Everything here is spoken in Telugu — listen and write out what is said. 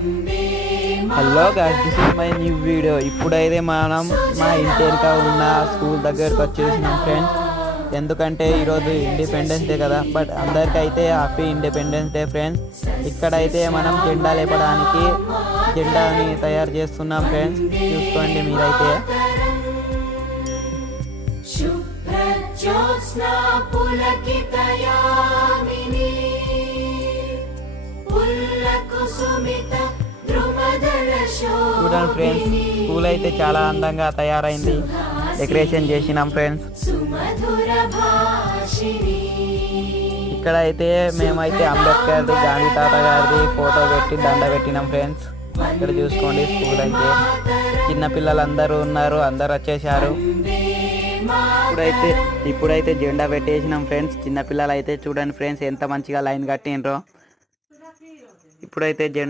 Hello guys, this is my new video. ఇప్పుడైతే మనం మా ఇంటి వెనుక ఉన్న స్కూల్ దగ్గరకు వచ్చేసినాం ఫ్రెండ్స్. ఎందుకంటే ఈరోజు ఇండిపెండెన్స్ డే కదా, బట్ అందరికైతే హ్యాపీ ఇండిపెండెన్స్ డే ఫ్రెండ్స్. ఇక్కడైతే మనం జెండా లేపడానికి జెండాని తయారు చేస్తున్నాం ఫ్రెండ్స్. చూసుకోండి మీరైతే. చూడండి ఫ్రెండ్స్, స్కూల్ అయితే చాలా అందంగా తయారైంది. డెకరేషన్ చేసినాం ఫ్రెండ్స్. ఇక్కడ అయితే మేమైతే అంబేద్కర్ గాంధీ తాత గారిది ఫోటో పెట్టి దండ పెట్టినాం ఫ్రెండ్స్. ఇక్కడ చూసుకోండి, స్కూల్ అయితే చిన్నపిల్లలందరూ ఉన్నారు, అందరు వచ్చేసారు. ఇప్పుడైతే జెండా పెట్టేసినాం ఫ్రెండ్స్. చిన్నపిల్లలు అయితే చూడండి ఫ్రెండ్స్ ఎంత మంచిగా లైన్ కట్టినరో. ఇప్పుడైతే జెండా